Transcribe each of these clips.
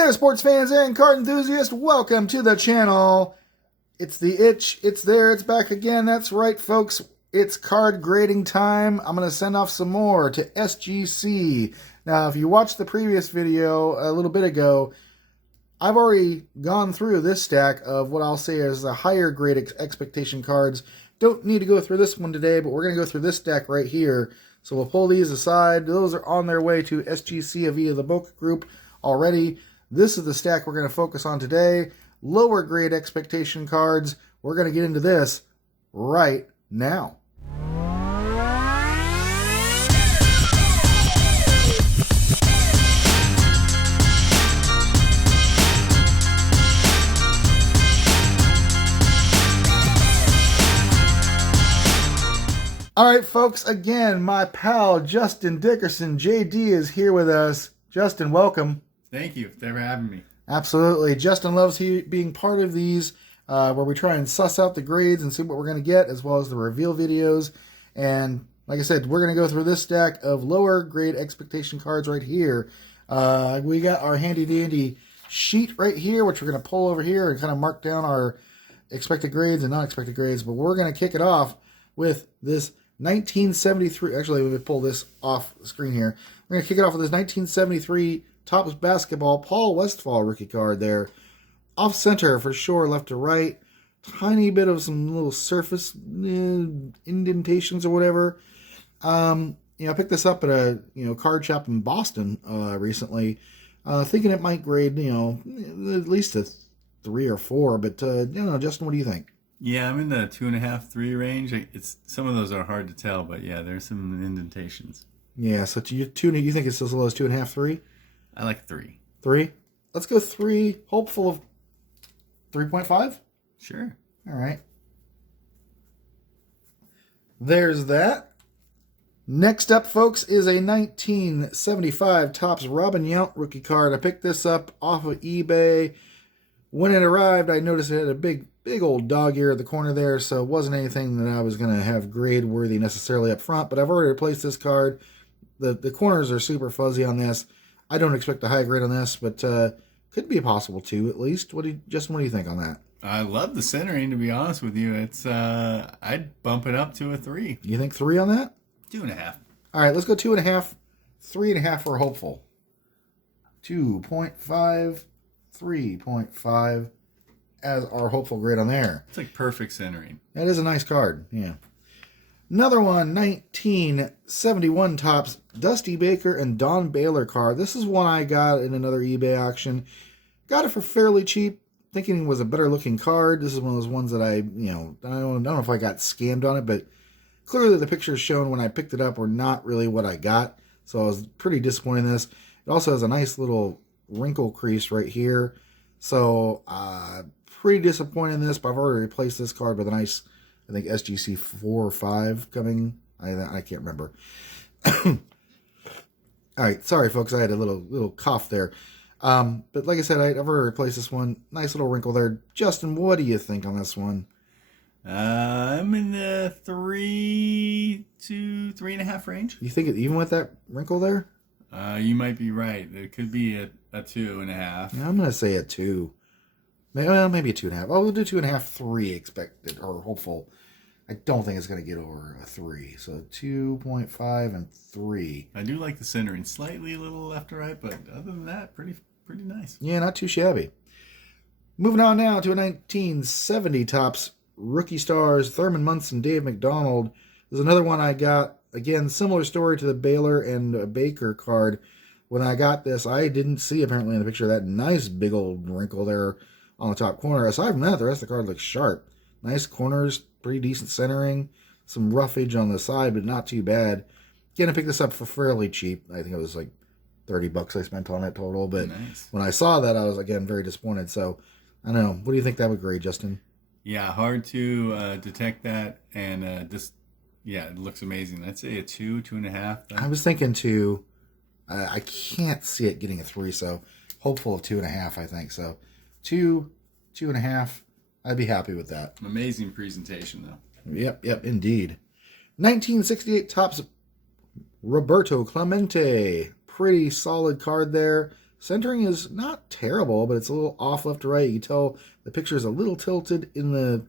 there, sports fans and card enthusiasts. Welcome to the channel. It's the itch. It's there. It's back again. That's right, folks. It's card grading time. I'm going to send off some more to SGC. Now, if you watched the previous video a little bit ago, I've already gone through this stack of what I'll say is the higher grade expectation cards. Don't need to go through this one today, but we're going to go through this stack right here. So we'll pull these aside. Those are on their way to SGC via the Boca group already. This is the stack we're going to focus on today. Lower grade expectation cards. We're going to get into this right now. All right, folks, again, my pal Justin Dickerson, JD, is here with us. Justin, welcome. Thank you for having me. Absolutely. Justin loves being part of these where we try and suss out the grades and see what we're going to get, as well as the reveal videos. And like I said, we're going to go through this stack of lower grade expectation cards right here. We got our handy dandy sheet right here, which we're going to pull over here and kind of mark down our expected grades and non-expected grades. But we're going to kick it off with this 1973. Actually, let me pull this off the screen here. We're going to kick it off with this 1973 Topps Basketball Paul Westfall rookie card there. Off center for sure, left to right. Tiny bit of some little surface indentations or whatever. I picked this up at a card shop in Boston recently, thinking it might grade at least a 3 or 4. But Justin, what do you think? Yeah, I'm in the 2.5, 3 range. Some of those are hard to tell, but yeah, there's some indentations. Yeah, so you think it's as low as 2.5, 3? I like 3. 3? Let's go 3. Hopeful of 3.5? Sure. All right. There's that. Next up, folks, is a 1975 Topps Robin Yount rookie card. I picked this up off of eBay. When it arrived, I noticed it had a big old dog ear at the corner there, so it wasn't anything that I was going to have grade worthy necessarily up front, but I've already replaced this card. The corners are super fuzzy on this. I don't expect a high grade on this, but could be a possible 2 at least. Justin, what do you think on that? I love the centering, to be honest with you. It's I'd bump it up to a 3. You think 3 on that? 2.5. All right, let's go 2.5. 3.5 for hopeful. 2.5, 3.5 as our hopeful grade on there. It's like perfect centering. That is a nice card, yeah. Another one, 1971 Topps Dusty Baker and Don Baylor card. This is one I got in another eBay auction. Got it for fairly cheap, thinking it was a better looking card. This is one of those ones that I don't know if I got scammed on it, but clearly the pictures shown when I picked it up were not really what I got. So I was pretty disappointed in this. It also has a nice little wrinkle crease right here. So pretty disappointed in this, but I've already replaced this card with a nice, I think, SGC 4 or 5 coming. I can't remember. All right, sorry, folks. I had a little cough there. But like I said, I've already replaced this one. Nice little wrinkle there. Justin, what do you think on this one? I'm in the 3 to 3.5 range. You think even with that wrinkle there? You might be right. It could be a 2.5. Yeah, I'm going to say a 2. Well, maybe a 2.5. Oh, we'll do 2.5, 3 expected or hopeful. I don't think it's going to get over a 3. So 2.5 and 3. I do like the centering. Slightly a little left to right, but other than that, pretty nice. Yeah, not too shabby. Moving on now to a 1970 Topps Rookie Stars Thurman, Munson, Dave McDonald. There's another one I got. Again, similar story to the Baylor and Baker card. When I got this, I didn't see apparently in the picture that nice big old wrinkle there on the top corner. Aside from that, the rest of the card looks sharp. Nice corners, pretty decent centering, some roughage on the side, but not too bad. Again, I picked this up for fairly cheap. I think it was like $30 I spent on it total. But nice. When I saw that, I was, again, very disappointed. So, I don't know. What do you think that would grade, Justin? Yeah, hard to detect that. And it looks amazing. I'd say a 2, 2.5. I was thinking 2. I can't see it getting a 3, so hopeful of 2.5, I think. So 2, 2.5, I'd be happy with that. Amazing presentation, though. Yep, indeed. 1968 Topps Roberto Clemente. Pretty solid card there. Centering is not terrible, but it's a little off left to right. You can tell the picture is a little tilted in the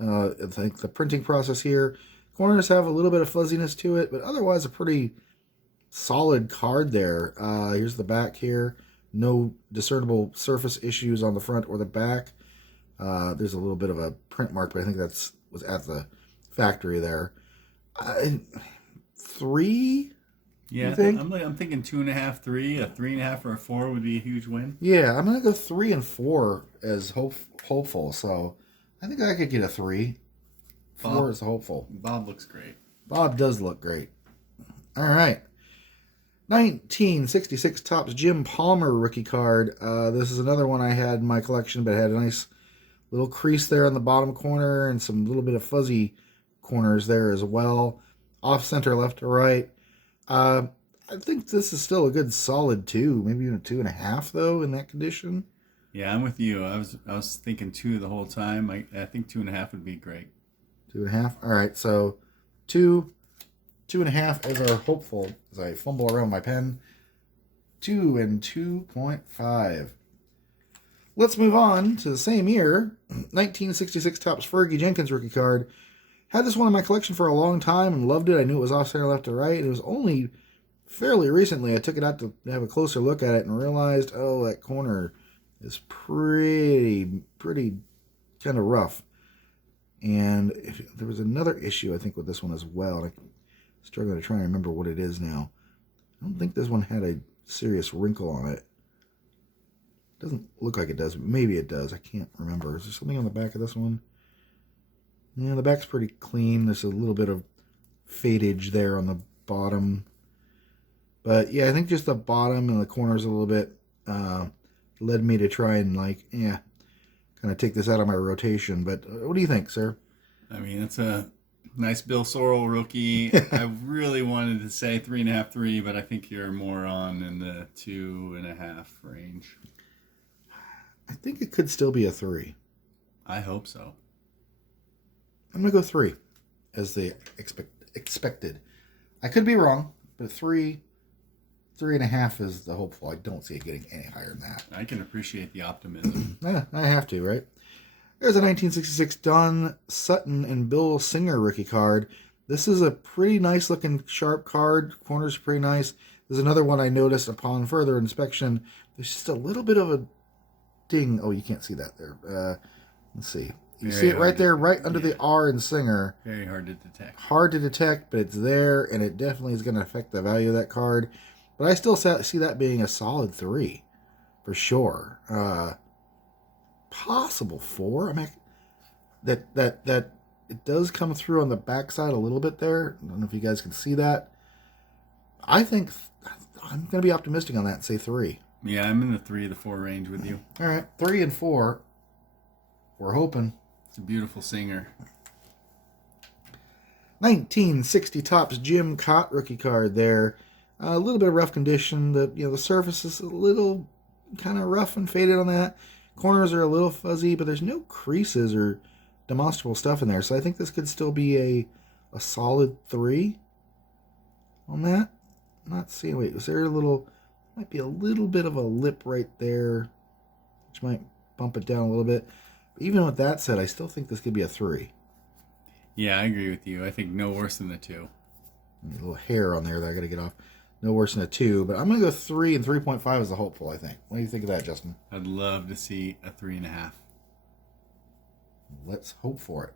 I think the printing process here. Corners have a little bit of fuzziness to it, but otherwise a pretty solid card there. Here's the back here. No discernible surface issues on the front or the back. There's a little bit of a print mark, but I think was at the factory there. 3? Yeah, I'm thinking 2.5, 3. A 3.5 or a 4 would be a huge win. Yeah, I'm gonna go 3 and 4 as hopeful. So I think I could get a 3. 4 is hopeful. Bob looks great. Bob does look great. All right. 1966 Topps Jim Palmer rookie card. This is another one I had in my collection, but it had a nice little crease there on the bottom corner and some little bit of fuzzy corners there as well. Off center left to right. I think this is still a good solid 2, maybe even a 2.5 though in that condition. Yeah, I'm with you. I was thinking 2 the whole time. I think 2.5 would be great. 2.5. All right, so 2.5 as our hopeful as I fumble around my pen. 2 and 2.5. Let's move on to the same year. 1966 Topps Fergie Jenkins rookie card. Had this one in my collection for a long time and loved it. I knew it was off center left to right. It was only fairly recently I took it out to have a closer look at it and realized, oh, that corner is pretty kind of rough. And there was another issue, I think, with this one as well. I'm struggling to try and remember what it is now. I don't think this one had a serious wrinkle on it. Doesn't look like it does, but maybe it does. I can't remember. Is there something on the back of this one? Yeah, the back's pretty clean. There's a little bit of fadage there on the bottom. But yeah, I think just the bottom and the corners a little bit led me to try and kind of take this out of my rotation. But what do you think, sir? I mean, it's a nice Bill Sorrell rookie. I really wanted to say 3.5, 3, but I think you're more on in the 2.5 range. I think it could still be a 3. I hope so. I'm going to go 3 as the expected. I could be wrong, but 3.5 is the hopeful. I don't see it getting any higher than that. I can appreciate the optimism. I have to, right? There's a 1966 Don Sutton and Bill Singer rookie card. This is a pretty nice looking sharp card. Corners are pretty nice. There's another one I noticed upon further inspection. There's just a little bit of a ding. Oh, you can't see that there. Let's see. You see it right there, right under the R in Singer. Very hard to detect. Hard to detect, but it's there, and it definitely is going to affect the value of that card. But I still see that being a solid 3, for sure. Possible 4. I mean, that it does come through on the backside a little bit there. I don't know if you guys can see that. I think I'm going to be optimistic on that and say 3. Yeah, I'm in the 3 to 4 range with you. All right, 3 and 4. We're hoping. It's a beautiful Singer. 1960 Topps Jim Cott rookie card there. A little bit of rough condition. The surface is a little kind of rough and faded on that. Corners are a little fuzzy, but there's no creases or demonstrable stuff in there. So I think this could still be a solid 3 on that. I'm not seeing. Wait, was there might be a little bit of a lip right there, which might bump it down a little bit. Even with that said, I still think this could be a 3. Yeah, I agree with you. I think no worse than a 2. A little hair on there that I got to get off. No worse than a 2, but I'm going to go 3, and 3.5 is the hopeful, I think. What do you think of that, Justin? I'd love to see a 3.5. Let's hope for it.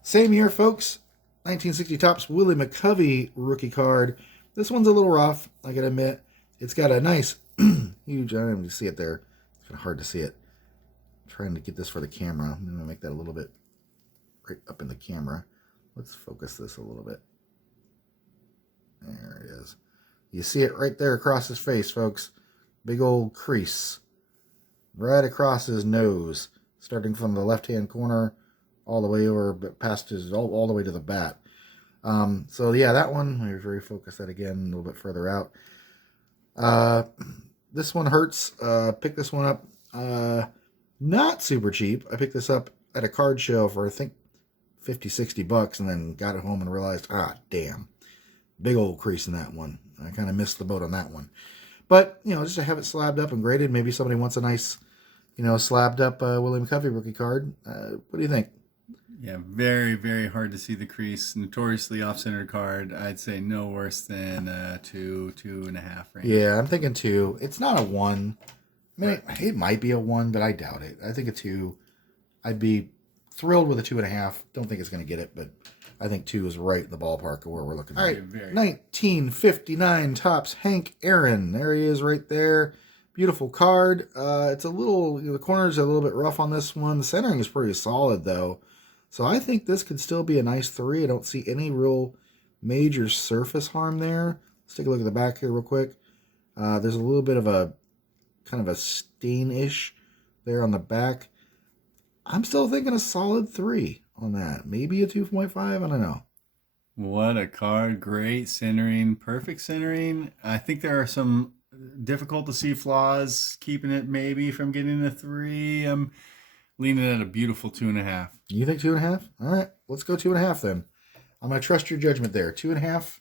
Same year, folks. 1960 Topps Willie McCovey rookie card. This one's a little rough, I gotta admit. It's got a nice, huge, I don't even see it there. It's kind of hard to see it. I'm trying to get this for the camera. I'm going to make that a little bit right up in the camera. Let's focus this a little bit. There it is. You see it right there across his face, folks. Big old crease. Right across his nose. Starting from the left-hand corner all the way over, past his, all the way to the bat. So yeah, that one, let me refocus that again a little bit further out. This one hurts. Picked this one up not super cheap. I picked this up at a card show for, I think, $50-$60, and then got it home and realized, damn. Big old crease in that one. I kind of missed the boat on that one. But, just to have it slabbed up and graded, maybe somebody wants a nice, slabbed up Willie McCovey rookie card. What do you think? Yeah, very, very hard to see the crease. Notoriously off-center card. I'd say no worse than 2.5 range. Yeah, I'm thinking 2. It's not a 1. I mean, it might be a 1, but I doubt it. I think a 2. I'd be thrilled with a 2.5. Don't think it's going to get it, but I think 2 is right in the ballpark of where we're looking at. All right, 1959 Topps Hank Aaron. There he is right there. Beautiful card. It's a little, the corners are a little bit rough on this one. The centering is pretty solid, though. So I think this could still be a nice 3. I don't see any real major surface harm there. Let's take a look at the back here real quick. There's a little bit of a kind of a stain-ish there on the back. I'm still thinking a solid 3 on that. Maybe a 2.5. I don't know. What a card. Great centering. Perfect centering. I think there are some difficult to see flaws keeping it maybe from getting a 3. I'm leaning at a beautiful 2.5. You think 2.5? All right, let's go 2.5 then. I'm going to trust your judgment there. 2.5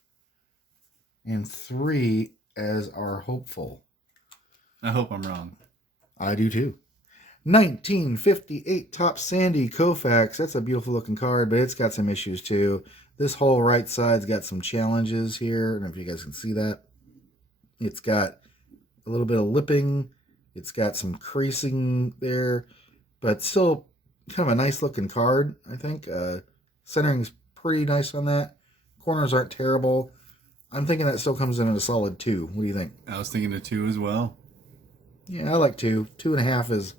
and 3 as our hopeful. I hope I'm wrong. I do too. 1958 Topps Sandy Koufax. That's a beautiful looking card, but it's got some issues too. This whole right side's got some challenges here. I don't know if you guys can see that. It's got a little bit of lipping. It's got some creasing there, but still kind of a nice looking card, I think. Centering's pretty nice on that. Corners aren't terrible. I'm thinking that still comes in at a solid 2. What do you think? I was thinking a 2 as well. Yeah, I like 2. 2.5 is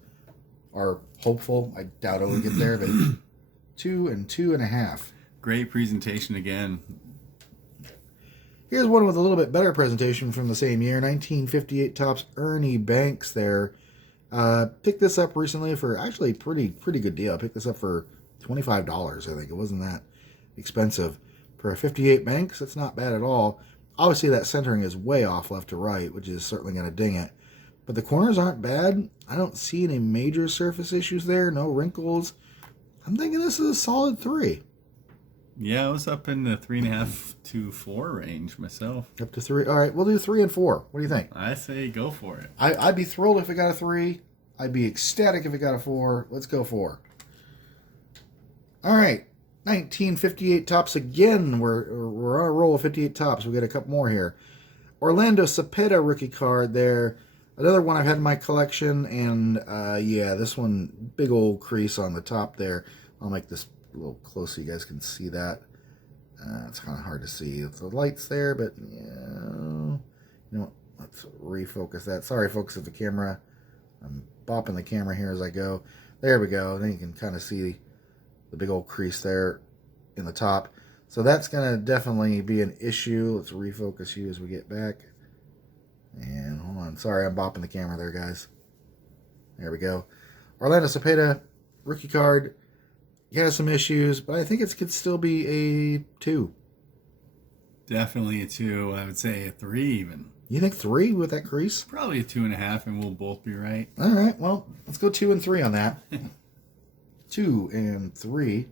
our hopeful. I doubt it will get there, but 2 and 2.5. Great presentation again. Here's one with a little bit better presentation from the same year. 1958 Topps Ernie Banks there. Picked this up recently for actually pretty good deal. I picked this up for $25, I think. It wasn't that expensive. For a 58 Banks, that's not bad at all. Obviously, that centering is way off left to right, which is certainly going to ding it. But the corners aren't bad. I don't see any major surface issues there. No wrinkles. I'm thinking this is a solid 3. Yeah, I was up in the 3.5 to 4 range myself. Up to 3. All right, we'll do 3 and 4. What do you think? I say go for it. I'd be thrilled if it got a 3. I'd be ecstatic if it got a 4. Let's go 4. All right, 1958 Topps again. We're on a roll of 58 Topps. We got a couple more here. Orlando Cepeda rookie card there. Another one I've had in my collection, and yeah, this one, big old crease on the top there. I'll make this a little close so you guys can see that. It's kind of hard to see. The light's there, but yeah, let's refocus that. Sorry, folks, at the camera. I'm bopping the camera here as I go. There we go. Then you can kind of see the big old crease there in the top. So that's going to definitely be an issue. Let's refocus you as we get back. And hold on. Sorry, I'm bopping the camera there, guys. There we go. Orlando Cepeda, rookie card. He has some issues, but I think it could still be a 2. Definitely a 2. I would say a 3 even. You think 3 with that crease? Probably a 2.5, and we'll both be right. All right. Well, let's go 2 and 3 on that. 2 and 3.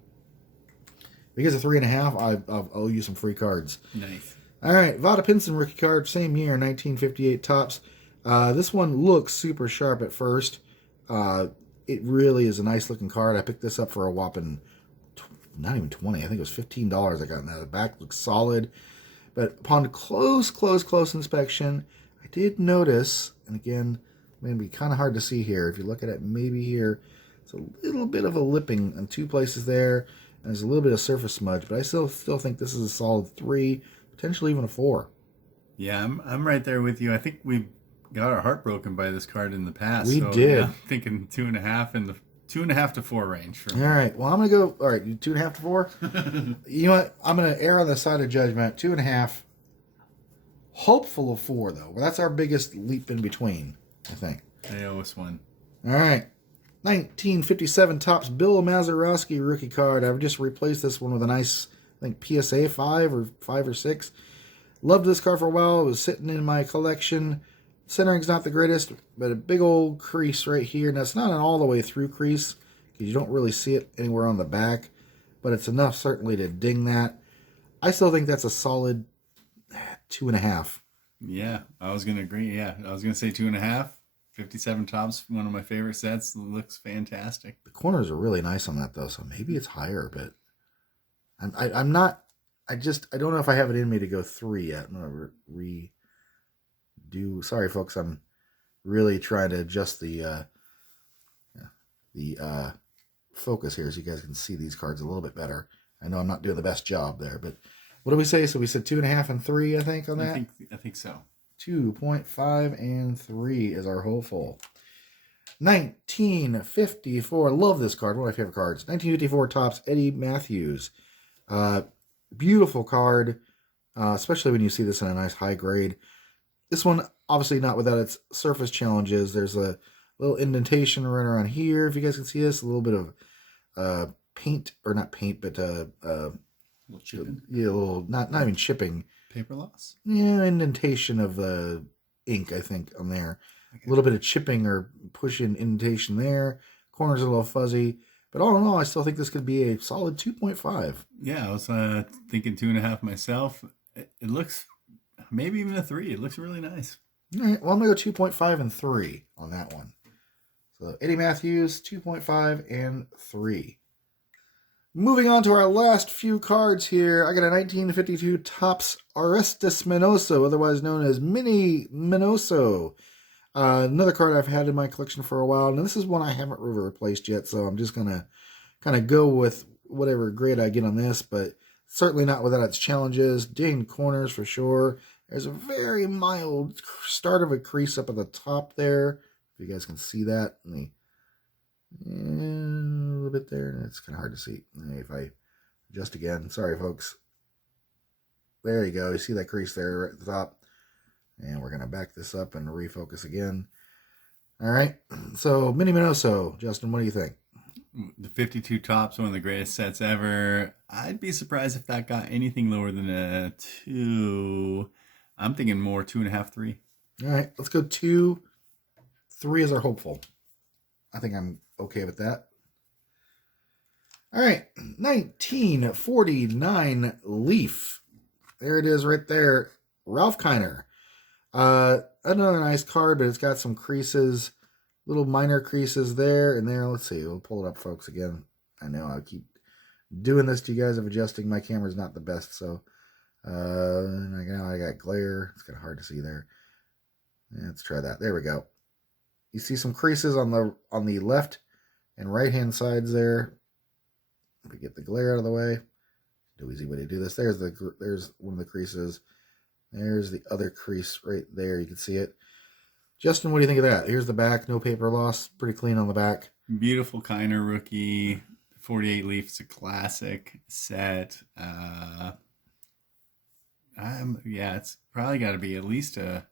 Because of 3.5, I'll owe you some free cards. Nice. All right, VOD Pinson rookie card, same year, 1958 Topps. This one looks super sharp at first. It really is a nice looking card. I picked this up for a whopping, not even 20. I think it was $15 I got in that. The back looks solid. But upon close inspection, I did notice, and again, it may be kind of hard to see here. If you look at it maybe here, it's a little bit of a lipping in 2 places there. And there's a little bit of surface smudge. But I still think this is a solid 3. Potentially even a 4. Yeah, I'm right there with you. I think we got our heart broken by this card in the past. We did. Yeah, I'm thinking 2.5 in the 2.5 to 4 range. For all right. Well, I'm gonna go. All right, 2.5 to 4. You know what? I'm gonna err on the side of judgment. 2.5. Hopeful of 4 though. Well, that's our biggest leap in between. I think. They owe us one. All right. 1957 Topps Bill Mazeroski rookie card. I've just replaced this one with a nice, I think, PSA 5 or 6. Loved this card for a while. It was sitting in my collection. Centering's not the greatest, but a big old crease right here. Now, it's not an all the way through crease because you don't really see it anywhere on the back, but it's enough certainly to ding that. I still think that's a solid 2.5. Yeah, I was gonna agree. Yeah, I was gonna say 2.5. 57 tops, one of my favorite sets. Looks fantastic. The corners are really nice on that though, so maybe it's higher, but I'm not. I don't know if I have it in me to go 3 yet. I'm gonna redo. Sorry, folks. I'm really trying to adjust the focus here so you guys can see these cards a little bit better. I know I'm not doing the best job there, but what did we say? So we said 2.5 and 3, I think, on that. I think so. 2.5 and 3 is our hopeful. 1954. Love this card. One of my favorite cards. 1954 Topps Eddie Matthews. Beautiful card, especially when you see this in a nice high grade. This one, obviously not without its surface challenges. There's a little indentation right around here. If you guys can see this, a little bit of paint, or not paint, but little chipping. Yeah, a little, not even chipping. Paper loss? Yeah, indentation of the ink, I think, on there. A little bit of chipping or pushing indentation there. Corners a little fuzzy. But all in all, I still think this could be a solid 2.5. Yeah, I was thinking 2.5 myself. It looks maybe even a 3. It looks really nice. All right, well, I'm going to go 2.5 and 3 on that one. So Eddie Matthews, 2.5 and 3. Moving on to our last few cards here. I got a 1952 Topps Aestus Minoso, otherwise known as Mini Minoso. Another card I've had in my collection for a while. Now, this is one I haven't really replaced yet, so I'm just going to kind of go with whatever grade I get on this, but certainly not without its challenges. Dinged corners for sure. There's a very mild start of a crease up at the top there. If you guys can see that. A little bit there. It's kind of hard to see. If I adjust again. Sorry, folks. There you go. You see that crease there right at the top. And we're going to back this up and refocus again. All right. So, Mini Minoso. Justin, what do you think? The 52 Topps, one of the greatest sets ever. I'd be surprised if that got anything lower than a 2. I'm thinking more 2.5, 3. All right. Let's go 2. 3 is our hopeful. I think I'm okay with that. All right. 1949 Leaf. There it is right there. Ralph Kiner. Another nice card, but it's got some creases, little minor creases there and there. Let's see. We'll pull it up, folks, again. I know I keep doing this to you guys of adjusting. My camera's not the best, so now I got glare. It's kind of hard to see there. Yeah, let's try that. There we go. You see some creases on the left and right hand sides there. If we get the glare out of the way, do easy way to do this. There's one of the creases. There's the other crease right there. You can see it. Justin, what do you think of that? Here's the back. No paper loss. Pretty clean on the back. Beautiful Kiner rookie. 48 Leaf is a classic set. It's probably got to be at least a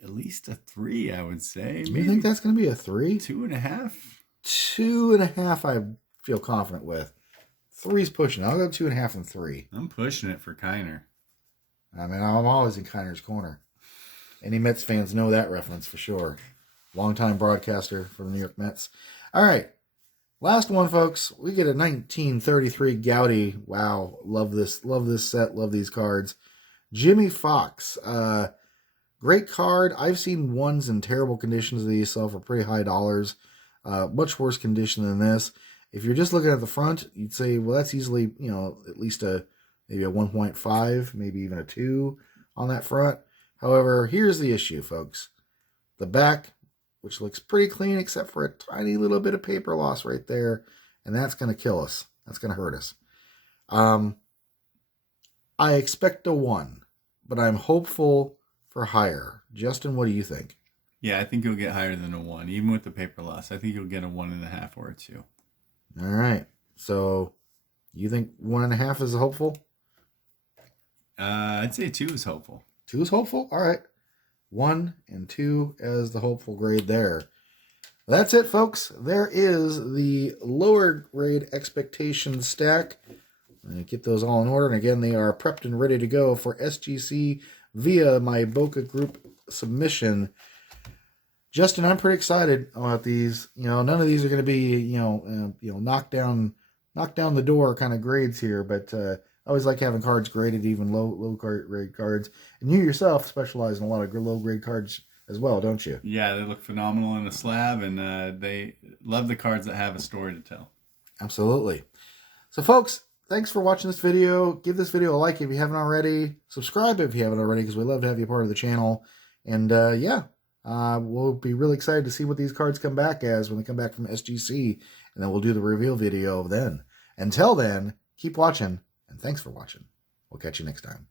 3, I would say. Maybe. You think that's going to be a 3? 2.5? 2.5 I feel confident with. 3's pushing. I'll go 2.5 and 3. I'm pushing it for Kiner. I mean, I'm always in Kiner's corner. Any Mets fans know that reference for sure. Longtime broadcaster for the New York Mets. All right. Last one, folks. We get a 1933 Gaudy. Wow. Love this set. Love these cards. Jimmy Fox. Great card. I've seen ones in terrible conditions of these sell for pretty high dollars. Much worse condition than this. If you're just looking at the front, you'd say, well, that's easily, at least maybe a 1.5, maybe even a 2 on that front. However, here's the issue, folks. The back, which looks pretty clean except for a tiny little bit of paper loss right there, and that's going to kill us. That's going to hurt us. I expect a 1, but I'm hopeful for higher. Justin, what do you think? Yeah, I think you'll get higher than a 1, even with the paper loss. I think you'll get a 1.5 or a 2. All right. So you think 1.5 is hopeful? I'd say 2 is hopeful. 2 is hopeful? All right. 1 and 2 as the hopeful grade there. That's it, folks. There is the lower grade expectation stack. Get those all in order. And again, they are prepped and ready to go for SGC via my Boca Group submission. Justin, I'm pretty excited about these. None of these are going to be, knock down the door kind of grades here, but I always like having cards graded, even low grade cards. And you yourself specialize in a lot of low grade cards as well, don't you? Yeah, they look phenomenal in a slab, and they love the cards that have a story to tell. Absolutely. So, folks, thanks for watching this video. Give this video a like if you haven't already. Subscribe if you haven't already, because we love to have you part of the channel. And we'll be really excited to see what these cards come back as when they come back from SGC, and then we'll do the reveal video then. Until then, keep watching, and thanks for watching. We'll catch you next time.